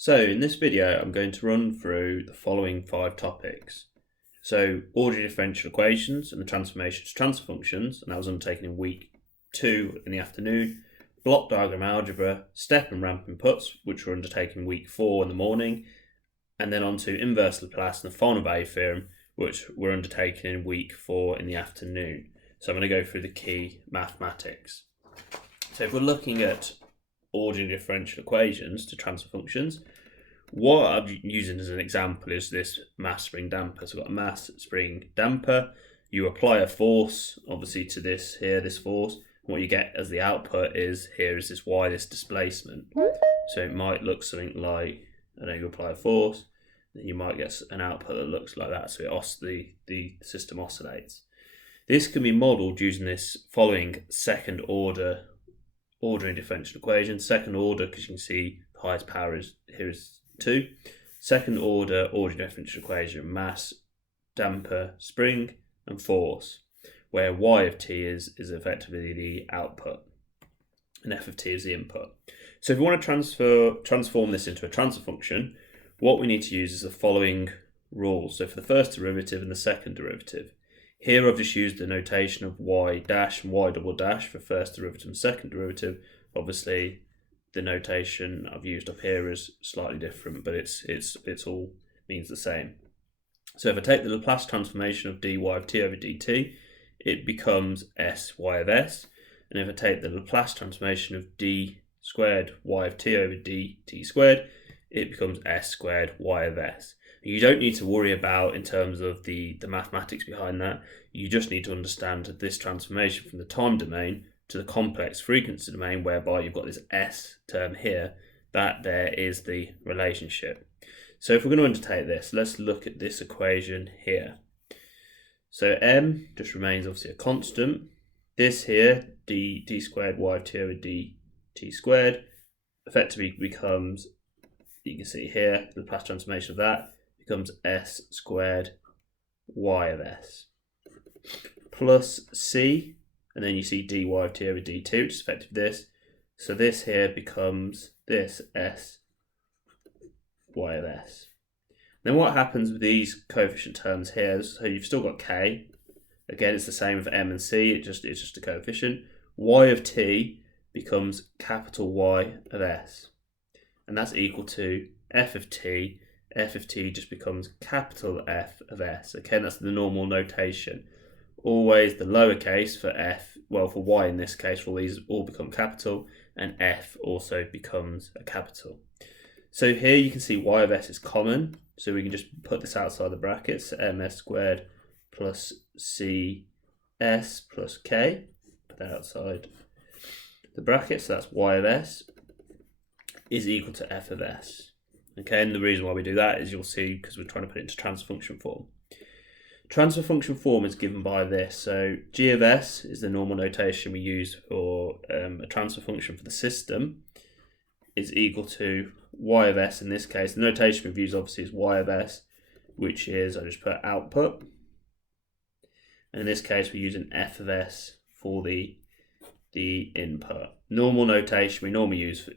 So in this video, I'm going to run through the following 5 topics. So ordinary differential equations and the transformation to transfer functions, and that was undertaken in week 2 in the afternoon. Block diagram algebra, step and ramp inputs, which were undertaken in week 4 in the morning. And then on to inverse Laplace and the final value theorem, which were undertaken in week 4 in the afternoon. So I'm going to go through the key mathematics. So if we're looking at ordinary differential equations to transfer functions, what I'm using as an example is this mass spring damper. So I've got a mass spring damper. You apply a force, obviously, to this here, this force. And what you get as the output is here is this y, this displacement. So it might look something like, I know you apply a force, then you might get an output that looks like that. So the system oscillates. This can be modelled using this following second order ordinary differential equation. Second order, because you can see the highest power is here is 2. Second order ordinary differential equation: mass, damper, spring, and force, where y of t is effectively the output and f of t is the input. So if we want to transform this into a transfer function, what we need to use is the following rules. So for the first derivative and the second derivative, here I've just used the notation of y dash and y double dash for first derivative and second derivative. Obviously, the notation I've used up here is slightly different, but it's all means the same. So if I take the Laplace transformation of dy of t over dt, it becomes sy of s. And if I take the Laplace transformation of d squared y of t over dt squared, it becomes s squared y of s. You don't need to worry about in terms of the mathematics behind that. You just need to understand this transformation from the time domain to the complex frequency domain, whereby you've got this s term here, that there is the relationship. So if we're going to undertake this, let's look at this equation here. So m just remains obviously a constant. This here, d squared y of t over dt squared, effectively becomes, you can see here, the Laplace transformation of that becomes s squared y of s plus c, and then you see dy of t over dt, which is effectively this. So this here becomes this s y of s. Then what happens with these coefficient terms here? So you've still got k. Again, it's the same with m and c. It's just a coefficient. Y of t becomes capital Y of s, and that's equal to f of t. F of t just becomes capital F of s. Okay, that's the normal notation. Always the lowercase for f, well, for y in this case, for all these all become capital, and f also becomes a capital. So here you can see y of s is common, so we can just put this outside the brackets, ms squared plus cs plus k. Put that outside the brackets, so that's y of s is equal to f of s. Okay, and the reason why we do that is you'll see because we're trying to put it into transfer function form. Transfer function form is given by this. So g of s is the normal notation we use for a transfer function for the system. Is equal to y of s in this case. The notation we've used obviously is y of s, which is, I just put output. And in this case we're using f of s for the input. Normal notation I normally use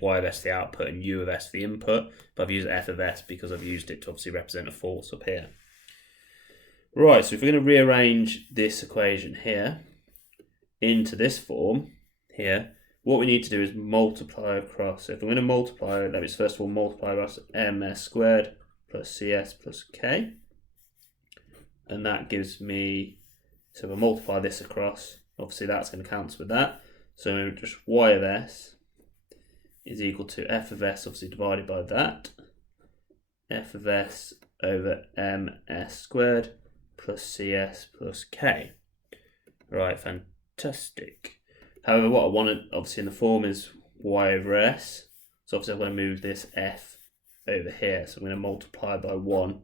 y of s the output and u of s the input, but I've used f of s because I've used it to obviously represent a force up here. Right, so if we're going to rearrange this equation here into this form here, what we need to do is multiply across. So if we're going to multiply, let me first of all multiply across ms squared plus cs plus k, and that gives me, so if I multiply this across, obviously that's going to cancel with that. So just y of s is equal to f of s, obviously divided by that, f of s over ms squared plus cs plus k. Right, fantastic. However, what I wanted obviously in the form is y over s. So obviously I'm going to move this f over here. So I'm going to multiply by 1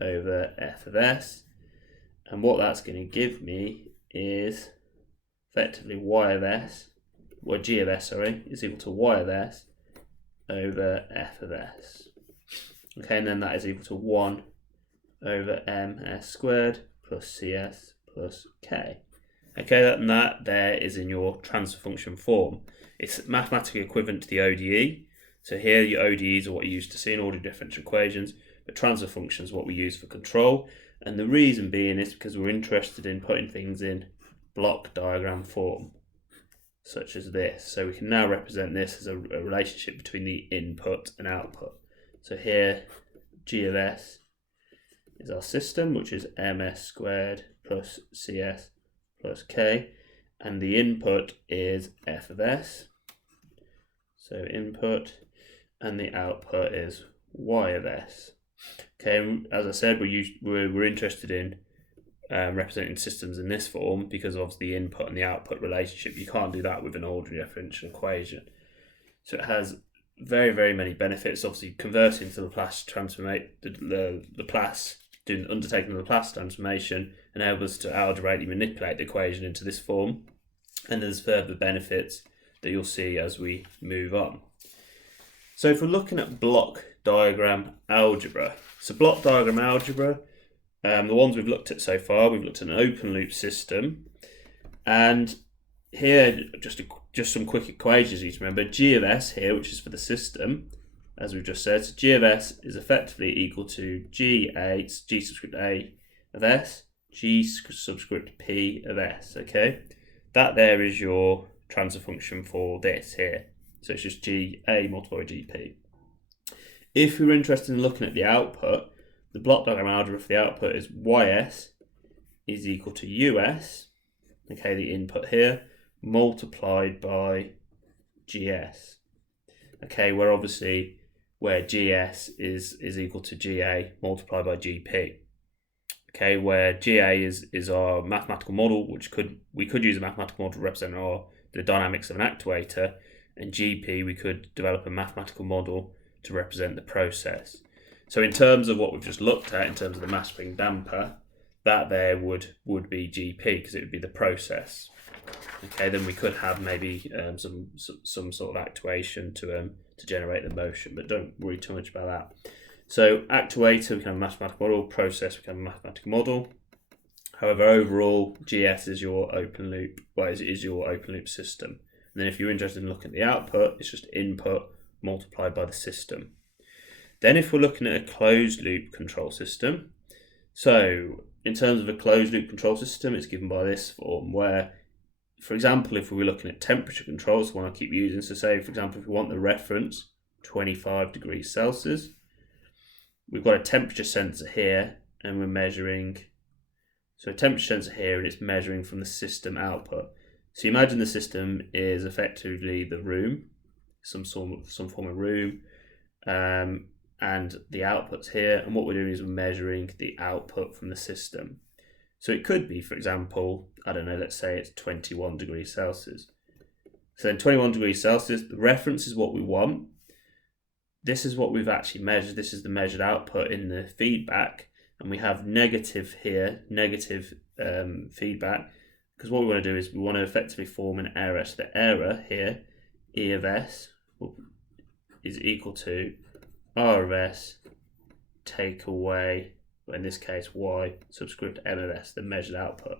over f of s. And what that's going to give me is effectively y of s, or g of s, sorry, is equal to y of s over f of s. Okay, and then that is equal to 1 over ms squared plus cs plus k. Okay, that there is in your transfer function form. It's mathematically equivalent to the ODE. So here your ODEs are what you use to see in ordered differential equations, but transfer functions are what we use for control. And the reason being is because we're interested in putting things in block diagram form, such as this. So we can now represent this as a relationship between the input and output. So here, G of S is our system, which is ms squared plus cs plus k, and the input is f of s. So input, and the output is y of s. Okay, as I said, we're interested in representing systems in this form because of the input and the output relationship. You can't do that with an ordinary differential equation. So it has very, very many benefits. Obviously, converting to Laplace undertaking the Laplace transformation enables us to algebraically manipulate the equation into this form, and there's further benefits that you'll see as we move on. So if we're looking at block diagram algebra, so block diagram algebra, the ones we've looked at so far, we've looked at an open loop system, and here just some quick equations you need to remember. G of S here, which is for the system, as we've just said, so G of S is effectively equal to G subscript A of S, G subscript P of S, okay? That there is your transfer function for this here. So it's just GA multiplied by GP. If we were interested in looking at the output, the block diagram algebra for the output is YS is equal to US, okay, the input here, multiplied by GS. Okay, where GS is equal to GA multiplied by GP. Okay, where GA is our mathematical model, which we could use a mathematical model to represent the dynamics of an actuator, and GP we could develop a mathematical model to represent the process. So in terms of what we've just looked at, in terms of the mass spring damper, that there would be GP because it would be the process. Okay, then we could have maybe some sort of actuation to generate the motion, but don't worry too much about that. So actuator, we can have a mathematical model. Process, we can have a mathematical model. However, overall, GS is your open loop. Well, is your open loop system. And then if you're interested in looking at the output, it's just input multiplied by the system. Then if we're looking at a closed loop control system, so in terms of a closed loop control system, it's given by this form where, for example, if we were looking at temperature control, so one I keep using, so say, for example, if we want the reference 25 degrees Celsius, we've got a temperature sensor here and we're measuring, so a temperature sensor here and it's measuring from the system output. So you imagine the system is effectively the room, some form of room, and the output's here, and what we're doing is we're measuring the output from the system. So it could be, for example, I don't know, let's say it's 21 degrees Celsius. So then 21 degrees Celsius, the reference is what we want. This is what we've actually measured. This is the measured output in the feedback, and we have negative here, negative feedback, because what we want to do is we want to effectively form an error. So the error here, E of S, is equal to R of S take away, in this case, Y subscript M of S, the measured output.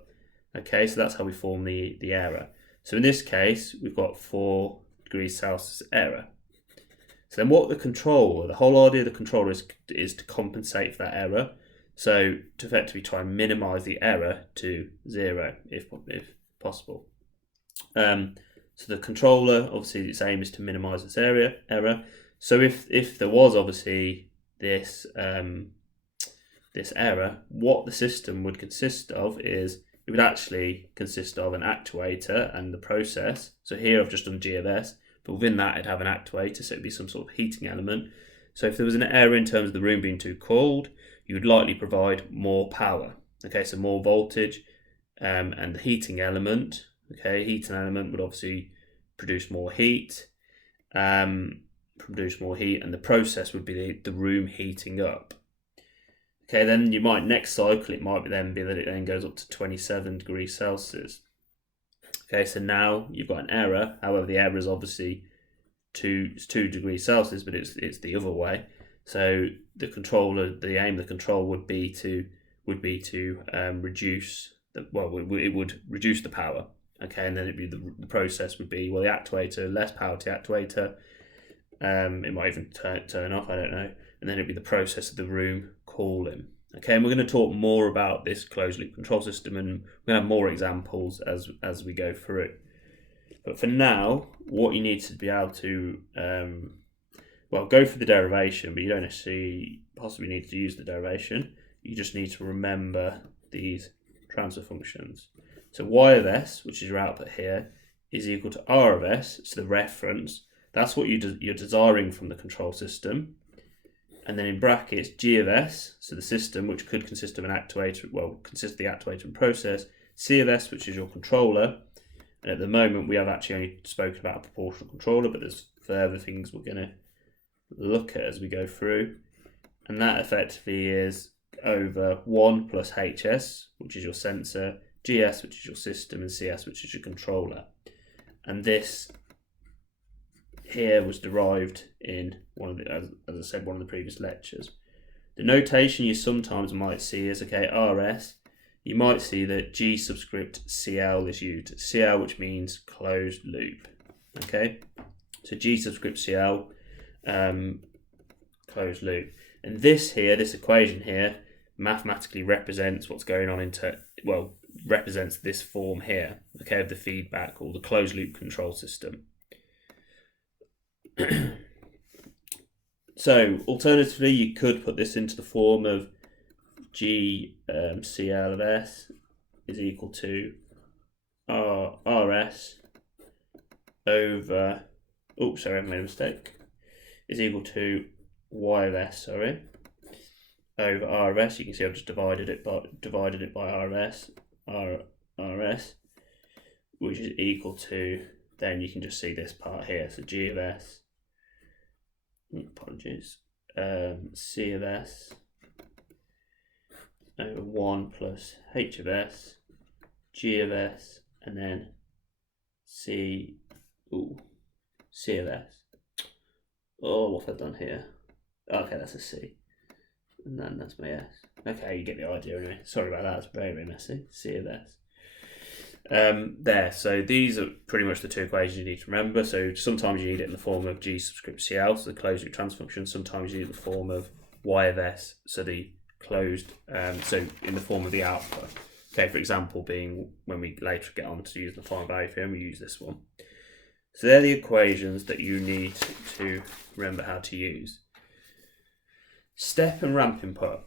Okay, so that's how we form the error. So in this case, we've got 4 degrees Celsius error. So then what the whole idea of the controller is to compensate for that error. So to effectively try and minimize the error to 0 if possible. So the controller, obviously its aim is to minimize this error. So if there was obviously this this error, what the system would consist of is it would actually consist of an actuator and the process. So here I've just done G of S, but within that it'd have an actuator, so it'd be some sort of heating element. So if there was an error in terms of the room being too cold, you would likely provide more power. Okay, so more voltage, and the heating element. Okay, heating element would obviously produce more heat. And the process would be the room heating up. Okay, then you might next cycle it might then be that it then goes up to 27 degrees Celsius. Okay, so now you've got an error. However, the error is obviously 2 degrees Celsius, but it's the other way. So the aim of the control would be to reduce it would reduce the power. Okay, and then the process would be, well, the actuator, less power to the actuator, It might even turn off, I don't know. And then it'd be the process of the room calling. Okay, and we're going to talk more about this closed loop control system, and we're going to have more examples as we go through. But for now, what you need to be able to, go through the derivation, but you don't necessarily possibly need to use the derivation. You just need to remember these transfer functions. So y of s, which is your output here, is equal to r of s, so the reference. That's what you're desiring from the control system. And then in brackets, g of s, so the system, which could consist of an actuator, consist of the actuator and process, c of s, which is your controller. And at the moment, we have actually only spoken about a proportional controller, but there's further things we're going to look at as we go through. And that effectively is over 1 plus hs, which is your sensor, gs, which is your system, and cs, which is your controller. And this here was derived in one of the, as I said, one of the previous lectures. The notation you sometimes might see is, okay, rs, you might see that G subscript CL is used. CL, which means closed loop. Okay, so G subscript CL, closed loop. And this equation here, mathematically represents what's going on represents this form here, okay, of the feedback or the closed loop control system. So alternatively, you could put this into the form of G CL of S is equal to RS over, I've made a mistake, is equal to Y of S, over RS. You can see I've just divided it by RS, which is equal to, then you can just see this part here, so G of S, C of S over 1 plus H of S, G of S, and then C of S. Oh, what have I done here? Okay, that's a C. And then that's my S. Okay, you get the idea anyway. Sorry about that, it's very, very messy. C of S. So these are pretty much the two equations you need to remember. So sometimes you need it in the form of G subscript CL, so the closed loop transfer function. Sometimes you need it in the form of Y of S, so the closed, so in the form of the output. Okay, for example, being when we later get on to use the final value theorem, we use this one. So they're the equations that you need to remember how to use. Step and ramp input.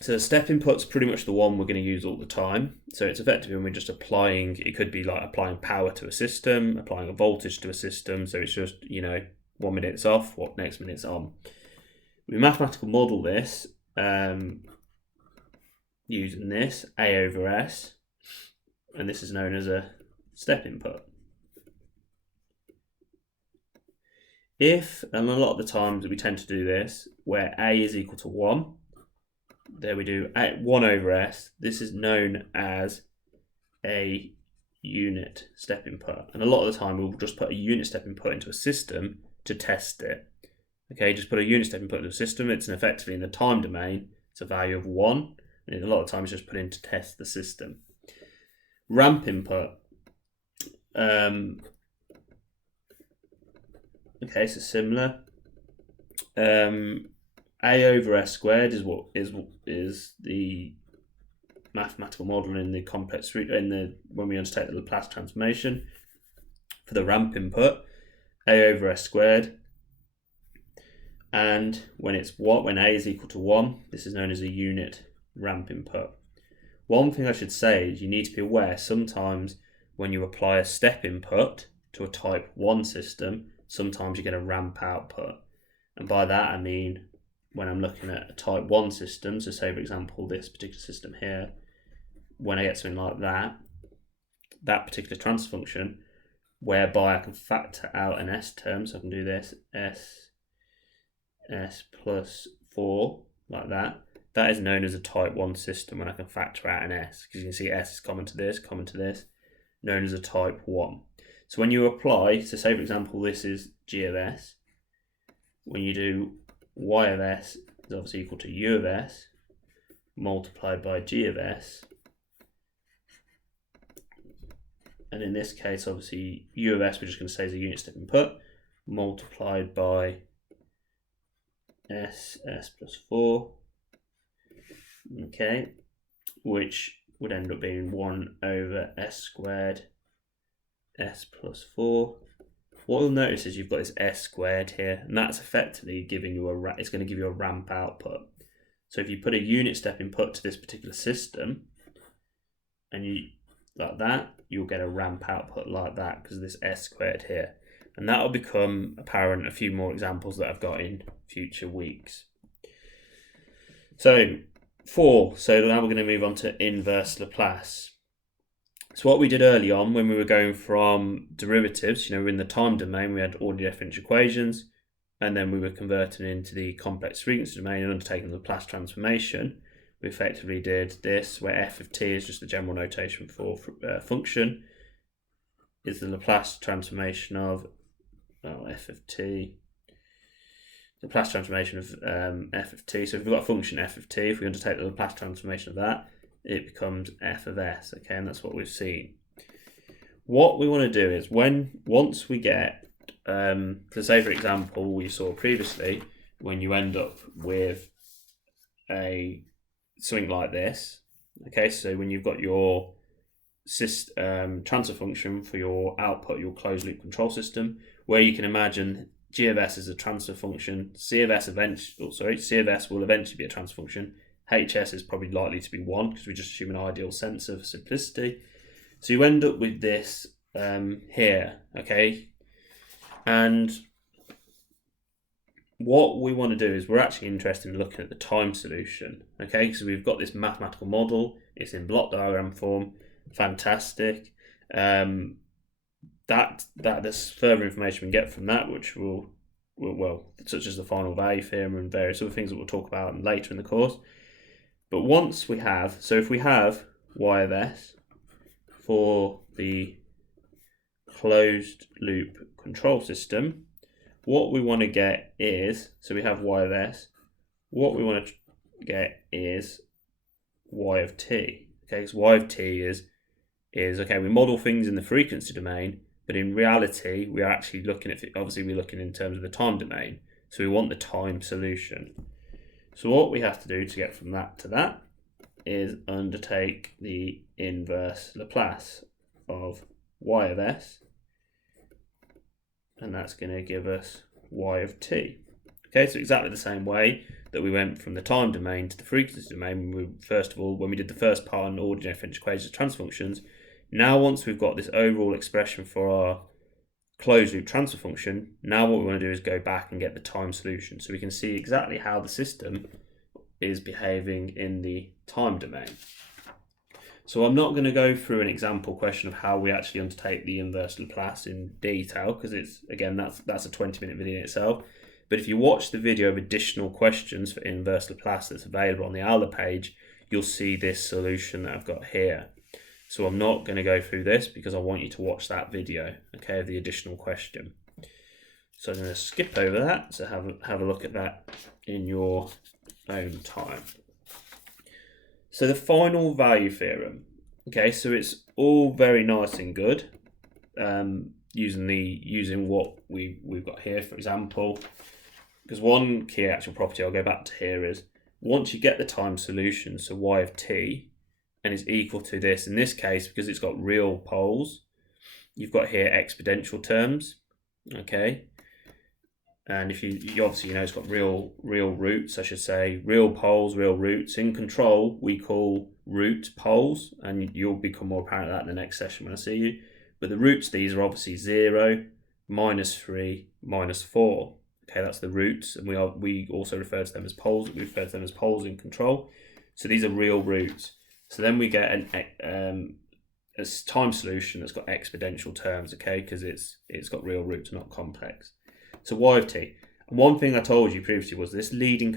So the step input's pretty much the one we're going to use all the time. So it's effectively when we're just applying, it could be like applying power to a system, applying a voltage to a system. So it's just, 1 minute it's off, next minute's on. We mathematical model this using this, A over S, and this is known as a step input. And a lot of the times we tend to do this, where A is equal to 1, there we do 1 over S. This is known as a unit step input. And a lot of the time we'll just put a unit step input into a system to test it. Okay, just put a unit step input into a system. It's effectively in the time domain, it's a value of 1. And a lot of times just put in to test the system. Ramp input. Okay, so similar. A over S squared is what is the mathematical model in the complex when we undertake the Laplace transformation for the ramp input. A over S squared, and when A is equal to 1, this is known as a unit ramp input. One thing I should say is you need to be aware sometimes when you apply a step input to a type 1 system, sometimes you get a ramp output. And by that I mean when I'm looking at a type 1 system, so say for example this particular system here, when I get something like that particular transfer function, whereby I can factor out an S term, so I can do this, S plus 4, like that. That is known as a type 1 system when I can factor out an S, because you can see S is common to this, known as a type 1. So when you apply, so say for example this is G of S, when you do Y of S is obviously equal to U of S multiplied by G of S, and in this case obviously U of S we're just going to say is a unit step input, multiplied by s plus 4, okay, which would end up being 1 over s squared s plus 4. What you'll notice is you've got this s squared here, and that's effectively giving you it's going to give you a ramp output. So if you put a unit step input to this particular system, and you like that, you'll get a ramp output like that because of this s squared here. And that will become apparent in a few more examples that I've got in future weeks. So now we're going to move on to inverse Laplace. So what we did early on when we were going from derivatives, we're in the time domain, we had ordinary differential equations, and then we were converting into the complex frequency domain and undertaking the Laplace transformation. We effectively did this, where f of t is just the general notation for function, is the Laplace transformation of f of t, the Laplace transformation of f of t. So if we've got a function f of t, if we undertake the Laplace transformation of that, it becomes f of s, okay, and that's what we've seen. What we want to do is once we get, so say for example, we saw previously, when you end up with something like this, okay, so when you've got your transfer function for your output, your closed loop control system, where you can imagine g of s is a transfer function, c of s will eventually be a transfer function, hs is probably likely to be 1 because we just assume an ideal sensor for simplicity. So you end up with this here, okay, and what we want to do is we're actually interested in looking at the time solution, okay, so we've got this mathematical model, it's in block diagram form, fantastic. There's further information we can get from that, which will such as the final value theorem and various other things that we'll talk about later in the course. But once we have, so if we have y of s for the closed loop control system, what we want to get is, so we have y of s, what we want to get is y of t, okay, so y of t is okay, we model things in the frequency domain, but in reality, we are actually looking at, obviously we're looking in terms of the time domain, so we want the time solution. So what we have to do to get from that to that is undertake the inverse Laplace of y of s, and that's going to give us y of t. Okay, so exactly the same way that we went from the time domain to the frequency domain, when we did the first part on ordinary differential equations transfer functions. Now once we've got this overall expression for our closed loop transfer function, now what we want to do is go back and get the time solution so we can see exactly how the system is behaving in the time domain. So I'm not going to go through an example question of how we actually undertake the inverse Laplace in detail, because that's a 20-minute video in itself. But if you watch the video of additional questions for inverse Laplace that's available on the Algebra page, you'll see this solution that I've got here. So I'm not going to go through this because I want you to watch that video, okay, of the additional question. So I'm going to skip over that, so have a look at that in your own time. So the final value theorem, okay, so it's all very nice and good, using what we've got here, for example, because one key actual property I'll go back to here is once you get the time solution, so y of t, and is equal to this, in this case, because it's got real poles, you've got here exponential terms, okay, and if you obviously it's got real roots, I should say, real poles, real roots. In control we call root poles, and you'll become more apparent of that in the next session when I see you. But the roots, these are obviously 0, -3, -4. Okay, that's the roots, and we also refer to them as poles. We refer to them as poles in control. So these are real roots. So then we get a time solution that's got exponential terms, okay, because it's got real roots, not complex. So y of t. And one thing I told you previously was this leading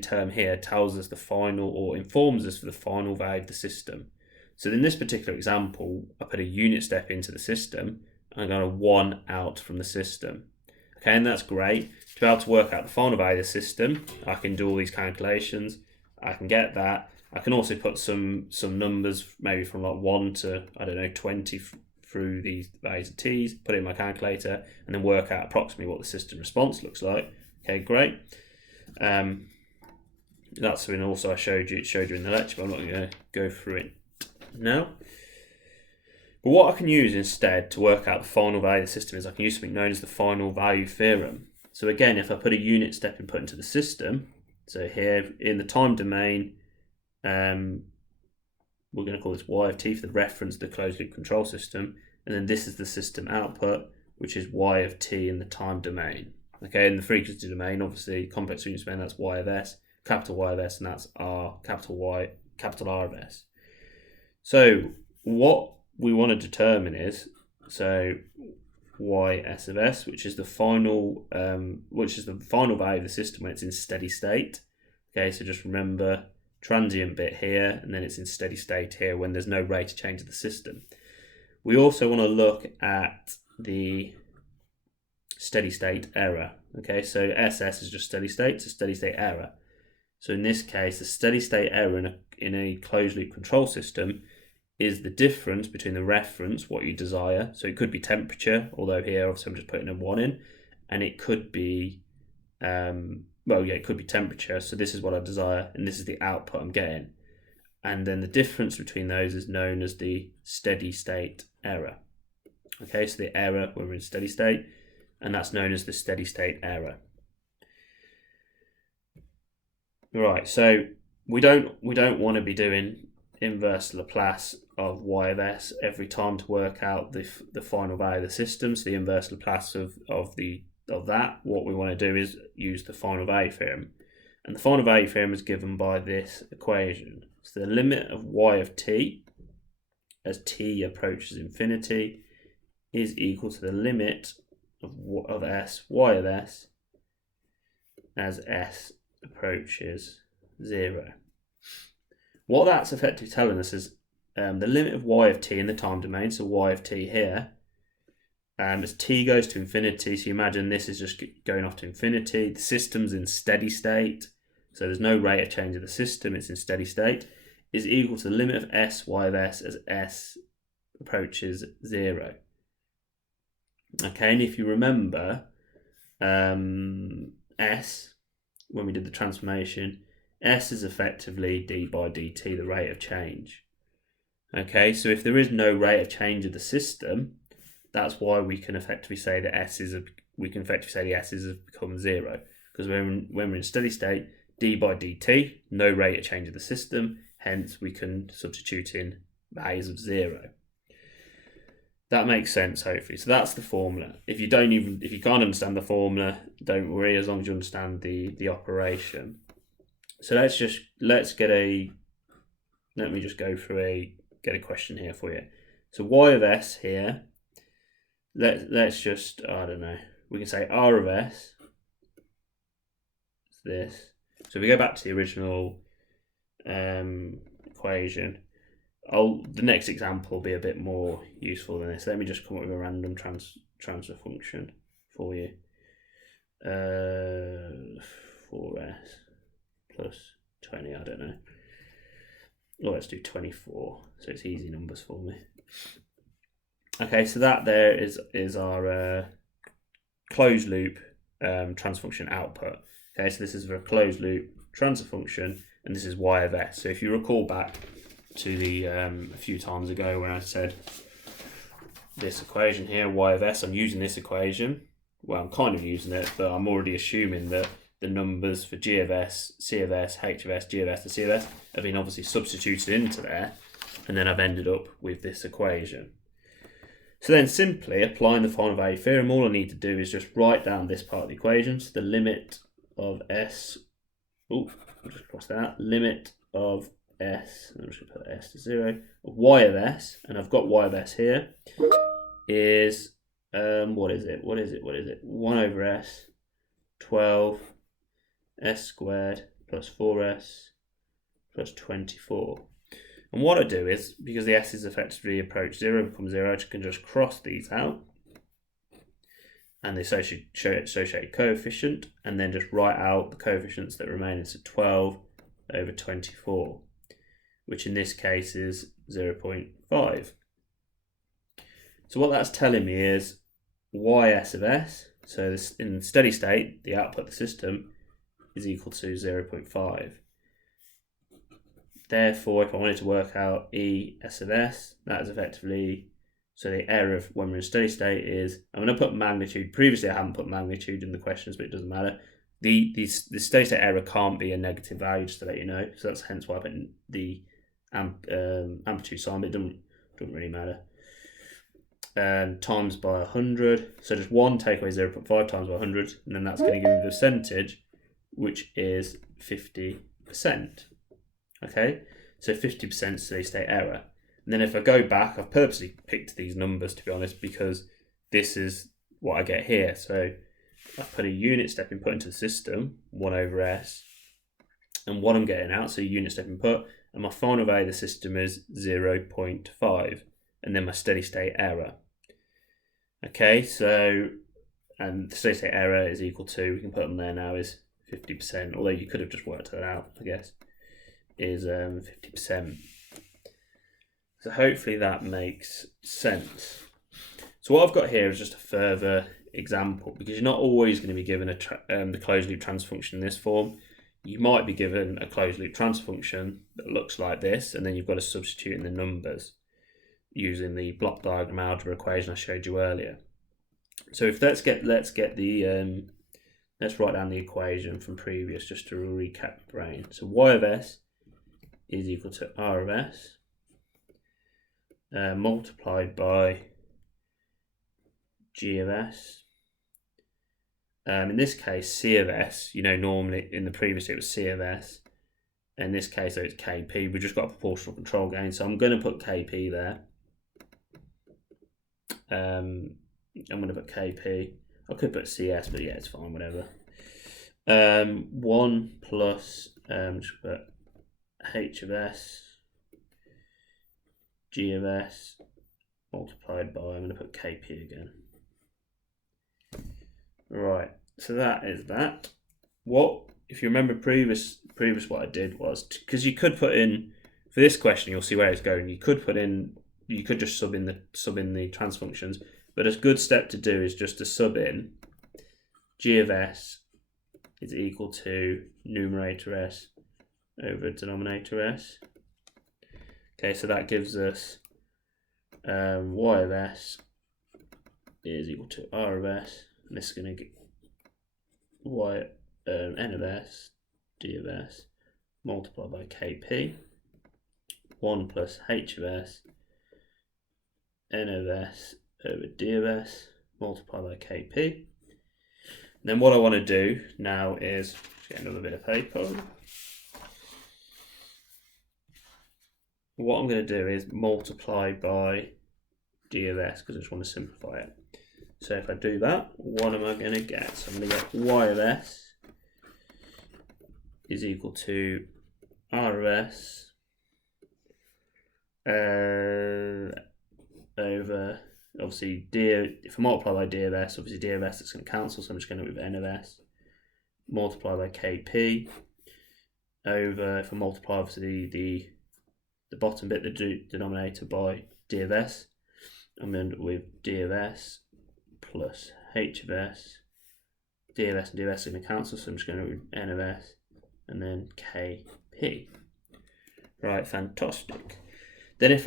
term here tells us the final, or informs us for the final value of the system. So in this particular example, I put a unit step into the system, and I got a 1 out from the system. Okay, and that's great. To be able to work out the final value of the system, I can do all these calculations. I can get that. I can also put some numbers, maybe from like 1 to, 20 through these values of t's, put it in my calculator, and then work out approximately what the system response looks like. Okay, great. That's something also I showed you in the lecture, but I'm not going to go through it now. But what I can use instead to work out the final value of the system is I can use something known as the final value theorem. So again, if I put a unit step input into the system, so here in the time domain, we're going to call this y of t for the reference to the closed loop control system, and then this is the system output, which is y of t in the time domain. Okay, in the frequency domain, obviously complex unit domain, that's y of s, capital Y of s, and that's r, capital Y, capital R of s. So what we want to determine is, so y s of s, which is the final value of the system when it's in steady state. Okay, so just remember transient bit here, and then it's in steady state here when there's no rate of change of the system. We also want to look at the steady state error. Okay, so SS is just steady state, so steady state error. So in this case, the steady state error in a closed loop control system is the difference between the reference, what you desire. So it could be temperature, although here obviously I'm just putting a 1 in, and it could be, it could be temperature. So this is what I desire, and this is the output I'm getting. And then the difference between those is known as the steady state error. Okay, so the error when we're in steady state, and that's known as the steady state error. Right, so we don't want to be doing inverse Laplace of y of s every time to work out the final value of the system. So the inverse Laplace of that, what we want to do is use the final value theorem. And the final value theorem is given by this equation. So the limit of y of t as t approaches infinity is equal to the limit of s, y of s, as s approaches 0. What that's effectively telling us is the limit of y of t in the time domain, so y of t here, as t goes to infinity, so you imagine this is just going off to infinity, the system's in steady state, so there's no rate of change of the system, it's in steady state, is equal to the limit of s, y of s as s approaches 0. Okay, and if you remember, s, when we did the transformation, s is effectively d by dt, the rate of change. Okay, so if there is no rate of change of the system, that's why we can effectively say that the s has become 0, because when we're in steady state, d by dt, no rate of change of the system, hence we can substitute in values of 0. That makes sense, hopefully. So that's the formula. If you can't understand the formula, don't worry, as long as you understand the operation. So let me just go through get a question here for you. So y of s here, let's just, I don't know, we can say r of s is this. So if we go back to the original equation, the next example will be a bit more useful than this. Let me just come up with a random transfer function for you. 4s plus 20, I don't know. Oh, let's do 24, so it's easy numbers for me. Okay, so that there is our closed loop transfer function output. Okay, so this is for a closed loop transfer function, and this is y of s. So if you recall back to the a few times ago when I said this equation here, y of s, I'm using this equation. Well, I'm kind of using it, but I'm already assuming that the numbers for g of s, c of s, h of s, g of s, and c of s have been obviously substituted into there, and then I've ended up with this equation. So then simply applying the final value theorem, all I need to do is just write down this part of the equation. So the limit of s, I'll just cross that, limit of s, I'm just going to put s to 0, y of s, and I've got y of s here, is, what is it? 1 over s, 12, s squared plus 4s plus 24. And what I do is, because the s's effectively approach 0, become 0, I can just cross these out, and the associated coefficient, and then just write out the coefficients that remain. It's 12 over 24, which in this case is 0.5. So what that's telling me is ys of s, so this, in steady state, the output of the system is equal to 0.5. Therefore, if I wanted to work out es of s, that is effectively, so the error of when we're in steady state is, I'm going to put magnitude. Previously I haven't put magnitude in the questions, but it doesn't matter. The steady state error can't be a negative value, just to let you know. So that's hence why I put in the amplitude sign, but it doesn't really matter. Times by 100. So just 1 take away 0.5 times by 100, and then that's going to give me the percentage, which is 50%. Okay, so 50% steady state error. And then if I go back, I've purposely picked these numbers, to be honest, because this is what I get here. So I've put a unit step input into the system, 1 over s, and what I'm getting out, so unit step input, and my final value of the system is 0.5, and then my steady state error. Okay, so, and the steady state error is equal to, we can put them there now, is 50%, although you could have just worked that out, I guess, is 50%. So hopefully that makes sense. So what I've got here is just a further example, because you're not always going to be given the closed loop transfer function in this form. You might be given a closed loop transfer function that looks like this, and then you've got to substitute in the numbers using the block diagram algebra equation I showed you earlier. So if let's write down the equation from previous just to recap the brain. So y of s is equal to r of s multiplied by g of s. In this case, c of s, normally in the previous it was c of s. In this case, though, it's kp. We've just got a proportional control gain, so I'm going to put kp there. I'm going to put kp. I could put cs, but yeah, it's fine, whatever. 1 plus, just put h of s, g of s, multiplied by, I'm going to put kp again. Right, so that is that. If you remember previous what I did was, because you could put in, for this question, you'll see where it's going, you could just sub in the transfer functions, but a good step to do is just to sub in g of s is equal to numerator s over denominator s. Okay, so that gives us y of s is equal to r of s, and this is going to get n of s d of s multiplied by kp, 1 plus h of s n of s over d of s multiplied by kp. And then what I want to do now is get another bit of paper. What I'm going to do is multiply by d of s, because I just want to simplify it. So if I do that, what am I going to get? So I'm going to get y of s is equal to r of s over, obviously, if I multiply by d of s, obviously d of s is going to cancel, so I'm just going to with n of s, multiply by kp, over, if I multiply obviously the bottom bit, the denominator, by d of s, I'm going to end up with d of s plus h of s, d of s and d of s are going to cancel, so I'm just going to with n of s, and then kp. Right, fantastic. Then if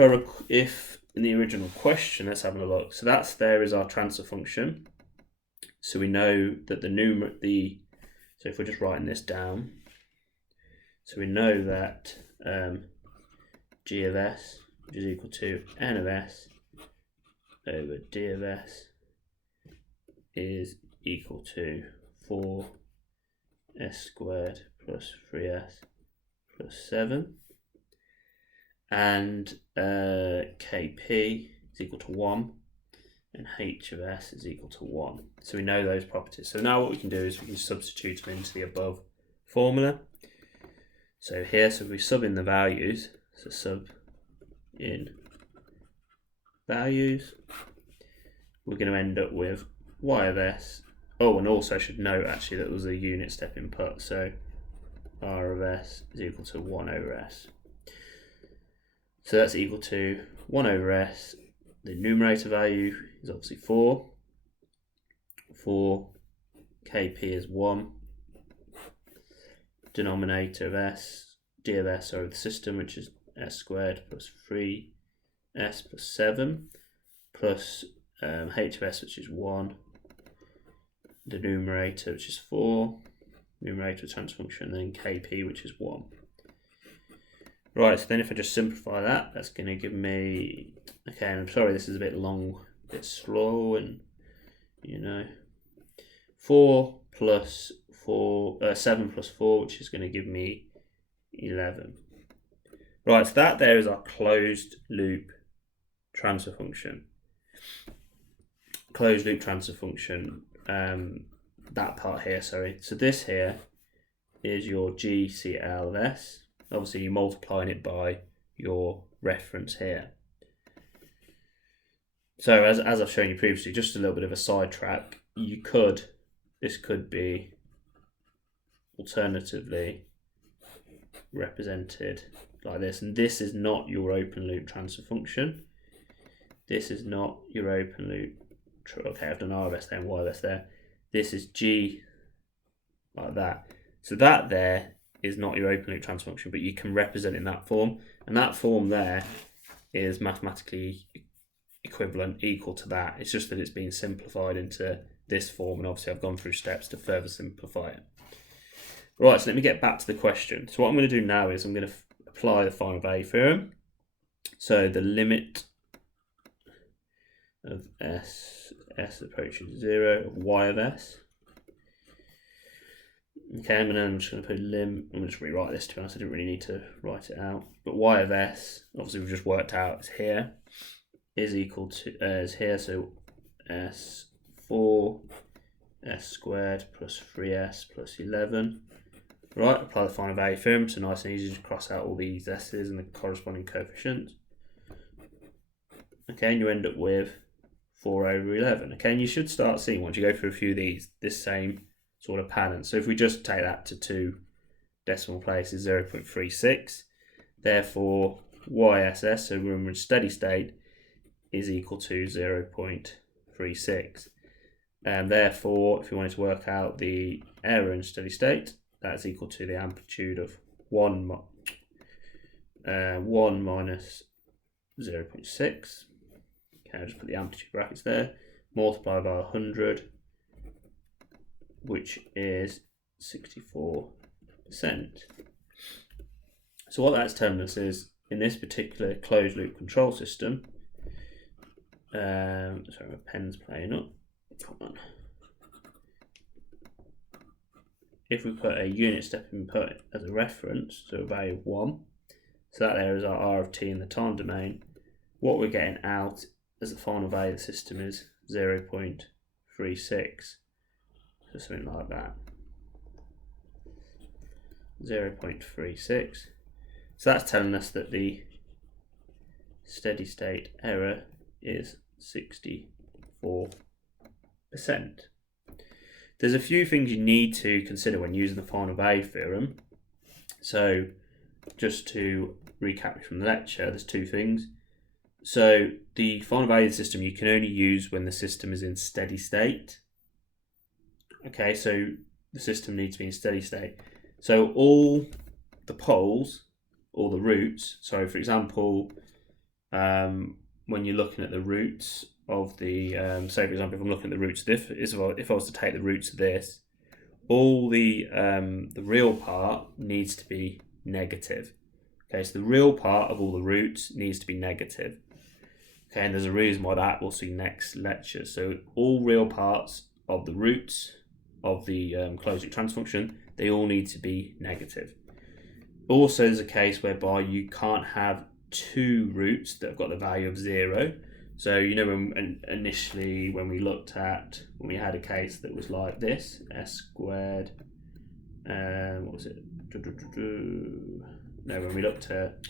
in the original question, let's have a look. So there is our transfer function. So we know that so if we're just writing this down, so we know that g of s, which is equal to n of s over d of s, is equal to 4s squared plus 3s plus 7. And kp is equal to 1, and h of s is equal to 1. So we know those properties. So now what we can do is we can substitute them into the above formula. So here, so if we sub in the values, so sub in values, we're going to end up with y of s. Oh, and also I should note actually that was a unit step input. So r of s is equal to 1 over s. So that's equal to 1 over s the numerator value is obviously 4. 4 kp is 1. Denominator of s, d of s over the system, which is s squared plus 3s plus 7, plus h of s, which is 1. The numerator, which is 4. Numerator of transfer function, then kp, which is 1. Right, so then if I just simplify that, that's going to give me, okay, and I'm sorry this is a bit long, a bit slow, and 4 plus 4, 7 plus 4, which is going to give me 11. Right, so that there is our closed loop transfer function. Closed loop transfer function, that part here, sorry. So this here is your GCL of S. Obviously you're multiplying it by your reference here. So as I've shown you previously, just a little bit of a sidetrack, this could be alternatively represented like this, and this is not your open loop transfer function. This is not your open loop. Okay, I've done R of S there and Y of S there. This is G like that. So that there is not your open loop transfer function, but you can represent in that form, and that form there is mathematically equivalent, equal to that. It's just that it's been simplified into this form, and obviously I've gone through steps to further simplify it. Right, so let me get back to the question. So what I'm going to do now is I'm going to apply the final value theorem. So the limit of s approaches 0 of y of s. Okay, I'm just going to put I'm going to just rewrite this, to be honest. I didn't really need to write it out. But y of s, obviously we've just worked out, is here, is equal to, is here, so s4 s squared plus 3s plus 11. Right, apply the final value theorem, so nice and easy to cross out all these s's and the corresponding coefficients. Okay, and you end up with 4 over 11. Okay, and you should start seeing, once you go through a few of these, this same sort of pattern. So if we just take that to 2 decimal places, 0.36, therefore YSS, so when we're in steady state, is equal to 0.36. And therefore, if you wanted to work out the error in steady state, that's equal to the amplitude of 1 minus 0.6. Okay, I'll just put the amplitude brackets there, multiply by 100, which is 64%. So what that's telling us is, in this particular closed loop control system, sorry, my pen's playing up. Come on. If we put a unit step input as a reference, so a value of 1, so that there is our R of t in the time domain, what we're getting out as the final value of the system is 0.36. So something like that. 0.36. So that's telling us that the steady state error is 64%. There's a few things you need to consider when using the final value theorem. So just to recap from the lecture, there's 2 things. So the final value system you can only use when the system is in steady state. Okay, so the system needs to be in steady state. So all the poles, all the roots, so for example, when you're looking at the roots of the, say for example, if I'm looking at the roots of this, if I was to take the roots of this, all the real part needs to be negative. Okay, so the real part of all the roots needs to be negative. Okay, and there's a reason why that we'll see next lecture. So all real parts of the roots of the closed loop transfer function, they all need to be negative. Also, there's a case whereby you can't have 2 roots that have got the value of 0. So when initially when we had a case that was like this, s squared, what was it? No, when we looked at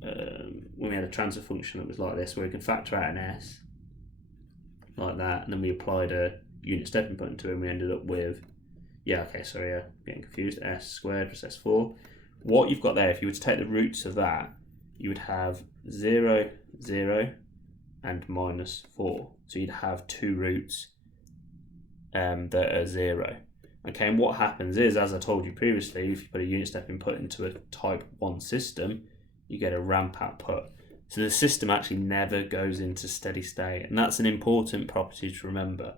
when we had a transfer function that was like this, where we could factor out an s like that, and then we applied a unit step input into it, and we ended up with, getting confused, s squared plus s4. What you've got there, if you were to take the roots of that, you would have 0, 0, and minus 4. So you'd have two roots that are 0. Okay, and what happens is, as I told you previously, if you put a unit step input into a type 1 system, you get a ramp output. So the system actually never goes into steady state, and that's an important property to remember.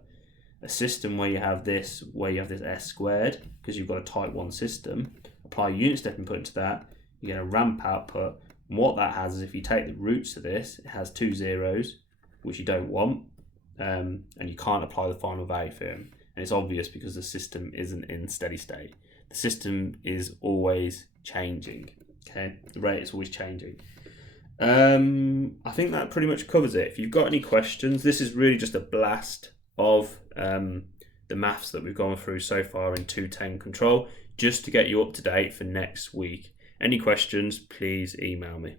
A system where you have this s squared, because you've got a type 1 system, apply a unit step input into that, you get a ramp output. And what that has is, if you take the roots of this, it has two zeros, which you don't want, and you can't apply the final value theorem. And it's obvious because the system isn't in steady state. The system is always changing. Okay, the rate is always changing. I think that pretty much covers it. If you've got any questions, this is really just a blast of the maths that we've gone through so far in 210 control, just to get you up to date for next week. Any questions, please email me.